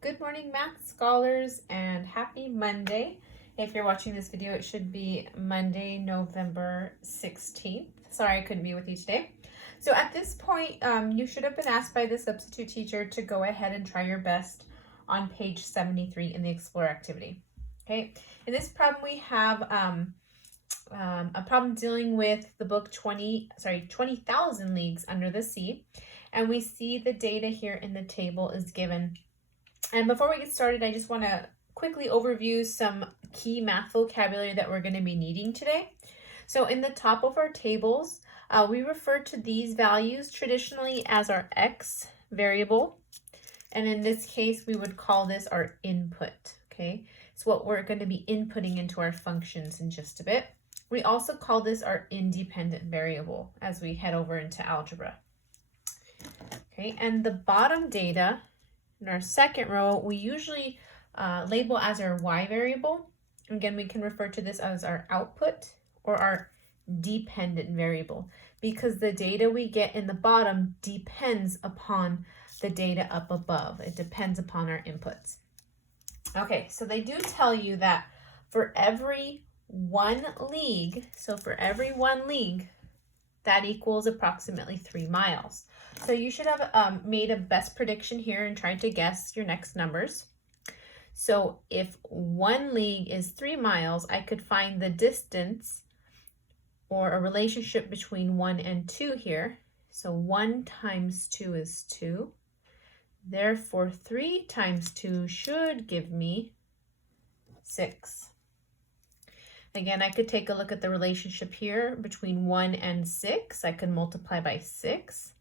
Good morning, math scholars, and happy Monday. If you're watching this video, it should be Monday, November 16th. Sorry I couldn't be with you today. So at this point, you should have been asked by the substitute teacher to go ahead and try your best on page 73 in the Explore activity. Okay, in this problem we have a problem dealing with the book 20,000 Leagues Under the Sea. And we see the data here in the table is given. And before we get started, I just want to quickly overview some key math vocabulary that we're going to be needing today. So in the top of our tables, we refer to these values traditionally as our x variable. And in this case, we would call this our input, okay? It's what we're going to be inputting into our functions in just a bit. We also call this our independent variable as we head over into algebra. Okay, and the bottom data in our second row, we usually label as our y variable. Again, we can refer to this as our output or our dependent variable because the data we get in the bottom depends upon the data up above. It depends upon our inputs. Okay, so they do tell you that for every 1 league, that equals approximately 3 miles. So you should have made a best prediction here and tried to guess your next numbers. So if 1 league is 3 miles, I could find the distance or a relationship between 1 and 2 here. So 1 times 2 is 2. Therefore, 3 times 2 should give me 6. Again, I could take a look at the relationship here between 1 and 6. I could multiply by 6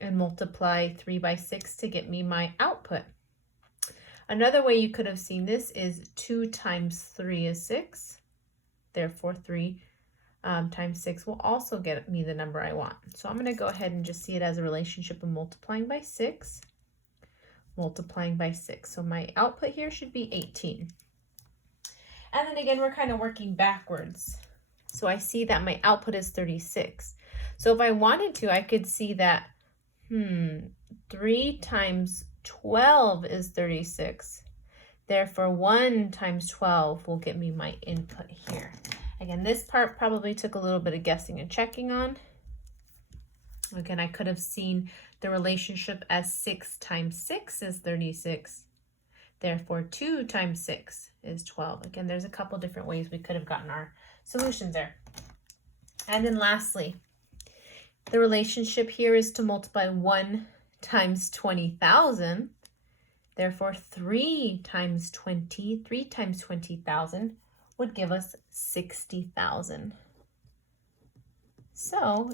and multiply 3 by 6 to get me my output. Another way you could have seen this is 2 times 3 is 6. Therefore, 3 times 6 will also get me the number I want. So I'm going to go ahead and just see it as a relationship of multiplying by 6, multiplying by 6. So my output here should be 18. And then again, we're kind of working backwards. So I see that my output is 36. So if I wanted to, I could see that 3 times 12 is 36. Therefore, 1 times 12 will get me my input here. Again, this part probably took a little bit of guessing and checking on. Again, I could have seen the relationship as 6 times 6 is 36. Therefore, 2 times 6 is 12. Again, there's a couple different ways we could have gotten our solutions there. And then lastly, the relationship here is to multiply 1 times 20,000. Therefore, 3 times 20,000 would give us 60,000. So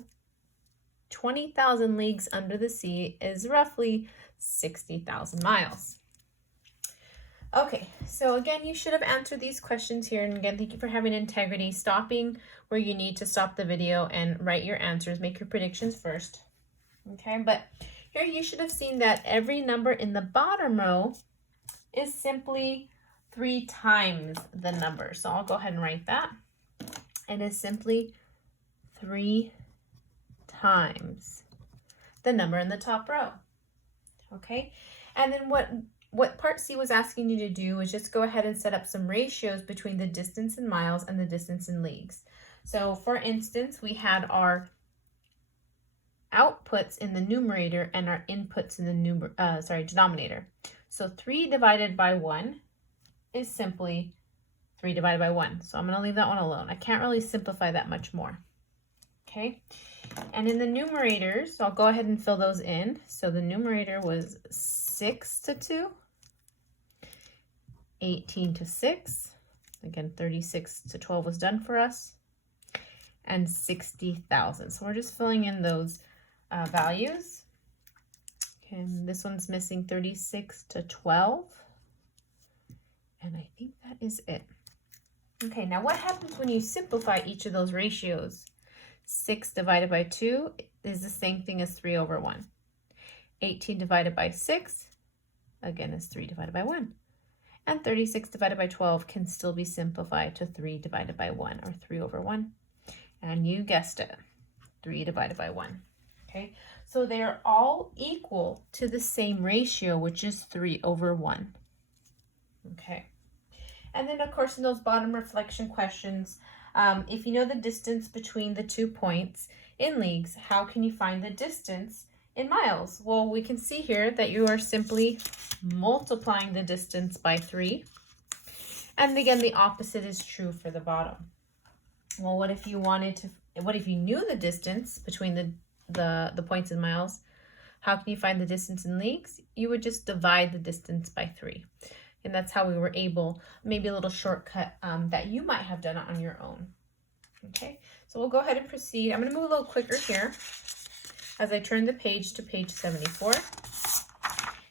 20,000 leagues under the sea is roughly 60,000 miles. Okay, so again, you should have answered these questions here. And again, thank you for having integrity, stopping where you need to stop the video and write your answers, make your predictions first. Okay, but here you should have seen that every number in the bottom row is simply 3 times the number. So I'll go ahead and write that. It is simply 3 times the number in the top row. Okay, and then what part C was asking you to do is just go ahead and set up some ratios between the distance in miles and the distance in leagues. So for instance, we had our outputs in the numerator and our inputs in the denominator. So 3 divided by 1 is simply 3 divided by 1. So I'm going to leave that one alone. I can't really simplify that much more. Okay, and in the numerators, I'll go ahead and fill those in. So the numerator was 6 to 2. 18 to 6, again 36 to 12 was done for us, and 60,000. So we're just filling in those values. Okay, and this one's missing 36 to 12, and I think that is it. Okay, now what happens when you simplify each of those ratios? 6 divided by 2 is the same thing as 3 over 1. 18 divided by 6, again, is 3 divided by 1. And 36 divided by 12 can still be simplified to 3 divided by 1, or 3 over 1. And you guessed it, 3 divided by 1. Okay, so they are all equal to the same ratio, which is 3/1. Okay, and then of course in those bottom reflection questions, if you know the distance between the 2 points in leagues, how can you find the distance in miles? Well, we can see here that you are simply multiplying the distance by 3. And again, the opposite is true for the bottom. Well, what if you knew the distance between the points in miles? How can you find the distance in leagues? You would just divide the distance by 3. And that's how we were able, maybe a little shortcut that you might have done it on your own. Okay, so we'll go ahead and proceed. I'm going to move a little quicker here as I turn the page to page 74.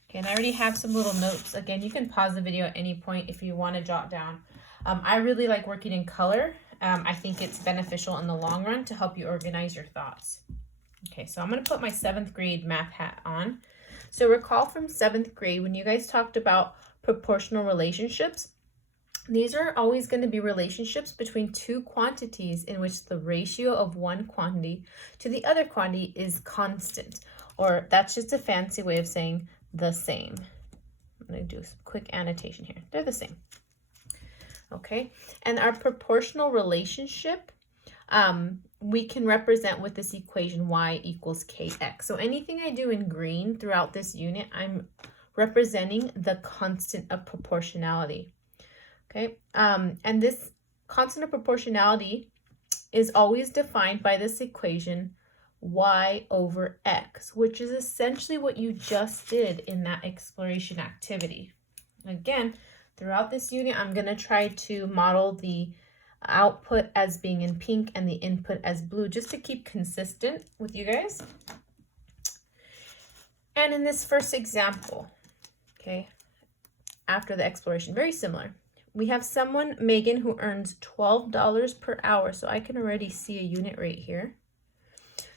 Okay, and I already have some little notes. Again, you can pause the video at any point if you want to jot down. I really like working in color. I think it's beneficial in the long run to help you organize your thoughts. Okay, so I'm going to put my 7th grade math hat on. So recall from 7th grade when you guys talked about proportional relationships. These are always going to be relationships between 2 quantities in which the ratio of one quantity to the other quantity is constant, or that's just a fancy way of saying the same. I'm going to do some quick annotation here. They're the same. Okay, and our proportional relationship, we can represent with this equation y equals kx. So anything I do in green throughout this unit, I'm representing the constant of proportionality. Okay, and this constant of proportionality is always defined by this equation y over x, which is essentially what you just did in that exploration activity. Again, throughout this unit, I'm going to try to model the output as being in pink and the input as blue, just to keep consistent with you guys. And in this first example, okay, after the exploration, very similar. We have someone, Megan, who earns $12 per hour. So I can already see a unit rate here.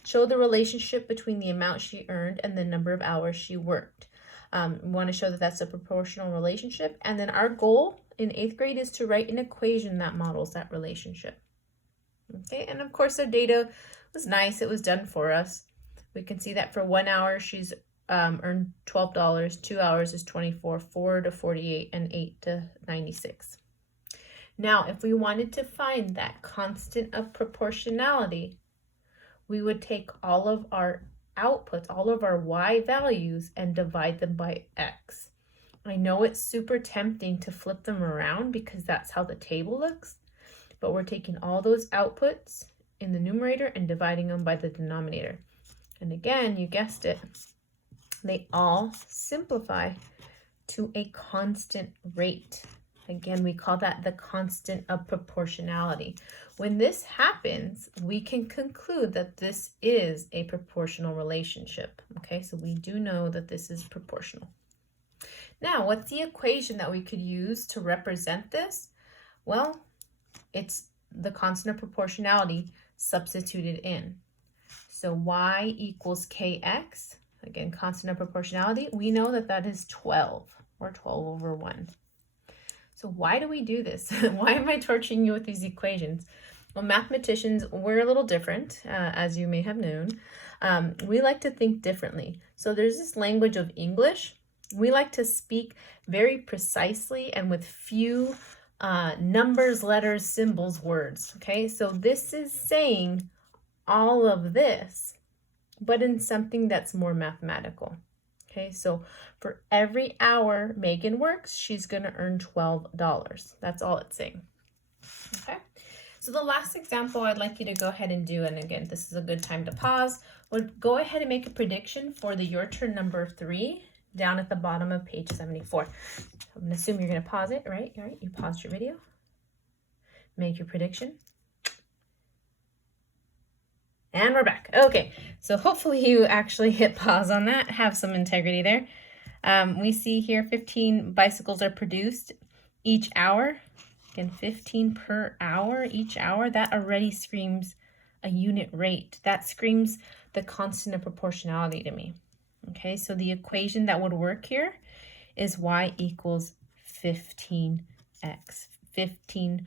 Show the relationship between the amount she earned and the number of hours she worked. We want to show that that's a proportional relationship. And then our goal in 8th grade is to write an equation that models that relationship. Okay, and of course the data was nice. It was done for us. We can see that for 1 hour, she's earned $12, 2 hours is 24, 4 to 48, and 8 to 96. Now, if we wanted to find that constant of proportionality, we would take all of our outputs, all of our y values, and divide them by x. I know it's super tempting to flip them around because that's how the table looks, but we're taking all those outputs in the numerator and dividing them by the denominator. And again, you guessed it, they all simplify to a constant rate. Again, we call that the constant of proportionality. When this happens, we can conclude that this is a proportional relationship. Okay, so we do know that this is proportional. Now, what's the equation that we could use to represent this? Well, it's the constant of proportionality substituted in. So y equals kx. Again, constant of proportionality, we know that that is 12, or 12 over 1. So why do we do this? Why am I torturing you with these equations? Well, mathematicians, we're a little different, as you may have known. We like to think differently. So there's this language of English. We like to speak very precisely and with few numbers, letters, symbols, words. Okay, so this is saying all of this, but in something that's more mathematical. Okay, so for every hour Megan works, she's going to earn $12. That's all it's saying. Okay, so the last example I'd like you to go ahead and do, and again, this is a good time to pause, would go ahead and make a prediction for the Your Turn number 3 down at the bottom of page 74. I'm going to assume you're going to pause it, right? All right, you paused your video. Make your prediction. And we're back. Okay, so hopefully you actually hit pause on that, have some integrity there. We see here 15 bicycles are produced each hour. Again, 15 per hour each hour. That already screams a unit rate. That screams the constant of proportionality to me. Okay, so the equation that would work here is y equals 15x, 15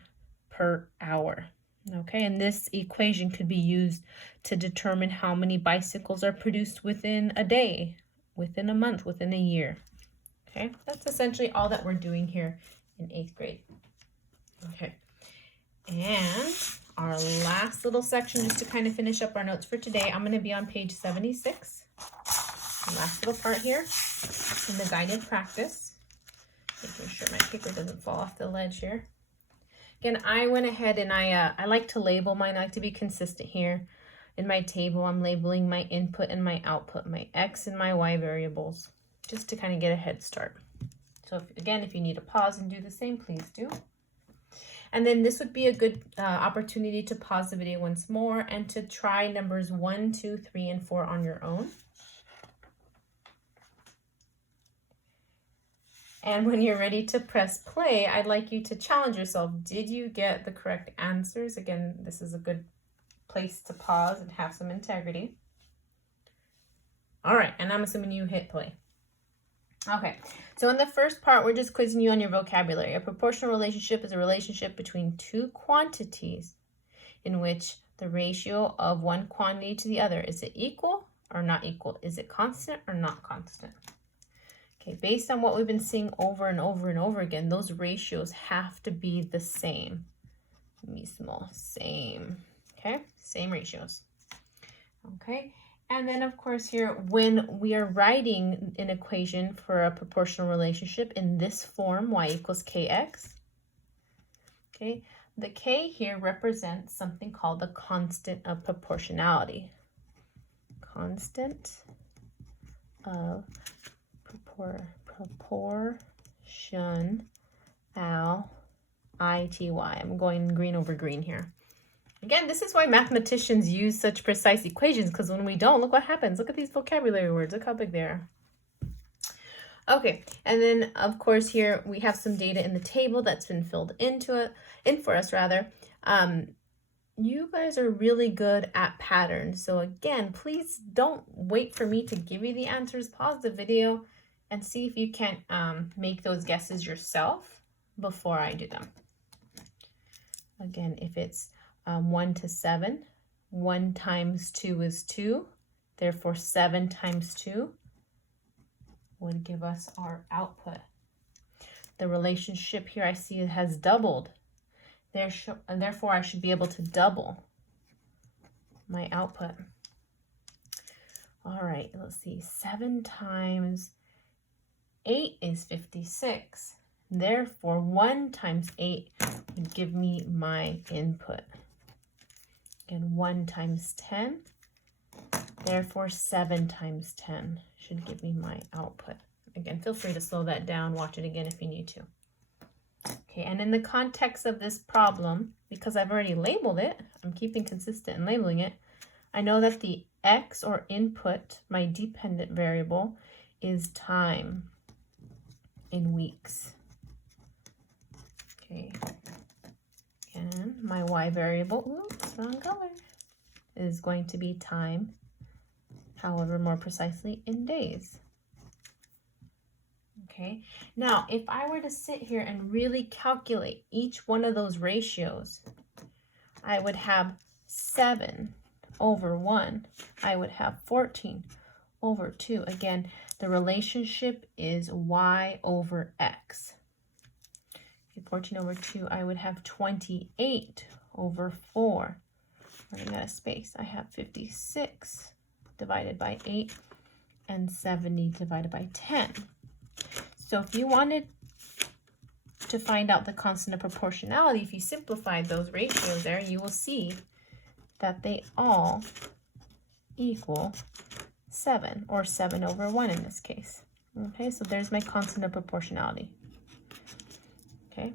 per hour. Okay, and this equation could be used to determine how many bicycles are produced within a day, within a month, within a year. Okay, that's essentially all that we're doing here in 8th grade. Okay, and our last little section, just to kind of finish up our notes for today, I'm going to be on page 76. The last little part here in the guided practice. Making sure my paper doesn't fall off the ledge here. Again, I went ahead and I like to label mine. I like to be consistent here. In my table, I'm labeling my input and my output, my X and my Y variables, just to kind of get a head start. So if you need to pause and do the same, please do. And then this would be a good opportunity to pause the video once more and to try numbers 1, 2, 3, and 4 on your own. And when you're ready to press play, I'd like you to challenge yourself. Did you get the correct answers? Again, this is a good place to pause and have some integrity. All right, and I'm assuming you hit play. Okay, so in the first part, we're just quizzing you on your vocabulary. A proportional relationship is a relationship between two quantities in which the ratio of one quantity to the other, is it equal or not equal? Is it constant or not constant? Okay, based on what we've been seeing over and over and over again, those ratios have to be the same. Me small, same. Okay, same ratios. Okay, and then of course here, when we are writing an equation for a proportional relationship in this form, y equals kx, okay, the k here represents something called the constant of proportionality. Constant of proportion ity. I'm going green over green here. Again, this is why mathematicians use such precise equations, because when we don't, look what happens. Look at these vocabulary words. Look how big they are. Okay, and then of course here we have some data in the table that's been filled in for us rather. You guys are really good at patterns. So again, please don't wait for me to give you the answers. Pause the video and see if you can make those guesses yourself before I do them. Again, if it's 1 to 7, 1 times 2 is 2. Therefore, 7 times 2 would give us our output. The relationship here I see it has doubled. Therefore, I should be able to double my output. All right, let's see. 7 times 8 is 56. Therefore, 1 times 8 would give me my input. Again, 1 times 10. Therefore, 7 times 10 should give me my output. Again, feel free to slow that down. Watch it again if you need to. Okay, and in the context of this problem, because I've already labeled it, I'm keeping consistent in labeling it, I know that the x or input, my dependent variable, is time in weeks. Okay, and my y variable, oops, wrong color, is going to be time, however, more precisely in days. Okay, now if I were to sit here and really calculate each one of those ratios, I would have 7 over 1. I would have 14 over 2. Again, the relationship is y over x. 14 over 2, I would have 28 over 4. Running out of space, I have 56 divided by 8 and 70 divided by 10. So if you wanted to find out the constant of proportionality, if you simplified those ratios there, you will see that they all equal 7, or 7 over 1 in this case. Okay, so there's my constant of proportionality. Okay,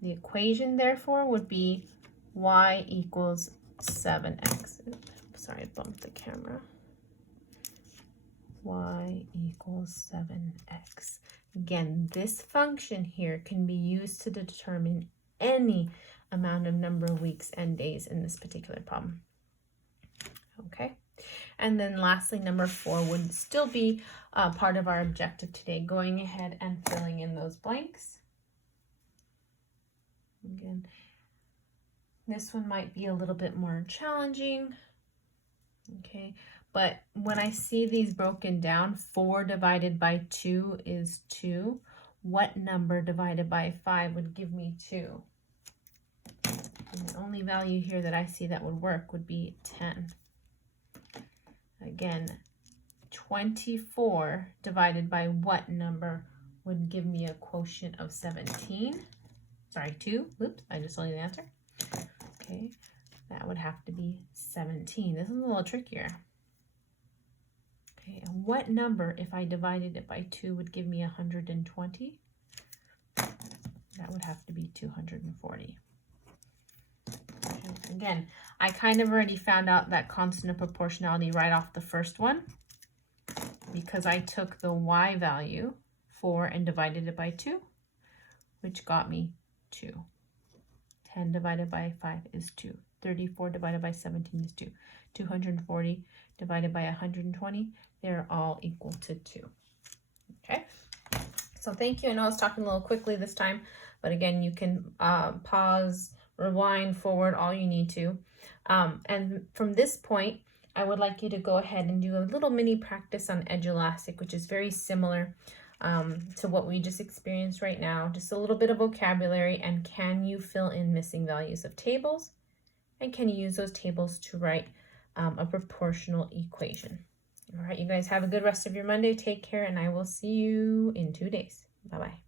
the equation therefore would be y equals 7x. Oops, sorry, I bumped the camera. Y equals 7x. Again, this function here can be used to determine any amount of number of weeks and days in this particular problem. Okay, and then lastly, number 4 would still be part of our objective today, going ahead and filling in those blanks. Again, This one might be a little bit more challenging. Okay, but when I see these broken down, 4 divided by 2 is 2. What number divided by 5 would give me 2? And the only value here that I see that would work would be 10. Again, 24 divided by what number would give me a quotient of 17? Sorry, 2. Oops, I just told you the answer. Okay, that would have to be 17. This is a little trickier. Okay, and what number, if I divided it by 2, would give me 120? That would have to be 240. Okay, again, I kind of already found out that constant of proportionality right off the first one because I took the y value, 4, and divided it by 2, which got me 2. 10 divided by 5 is 2. 34 divided by 17 is 2. 240 divided by 120, they're all equal to 2. Okay, so thank you. I know I was talking a little quickly this time, but again, you can pause, rewind, forward, all you need to. And from this point, I would like you to go ahead and do a little mini practice on edge elastic, which is very similar to what we just experienced right now. Just a little bit of vocabulary, and can you fill in missing values of tables? And can you use those tables to write a proportional equation? All right, you guys have a good rest of your Monday. Take care, and I will see you in 2 days. Bye-bye.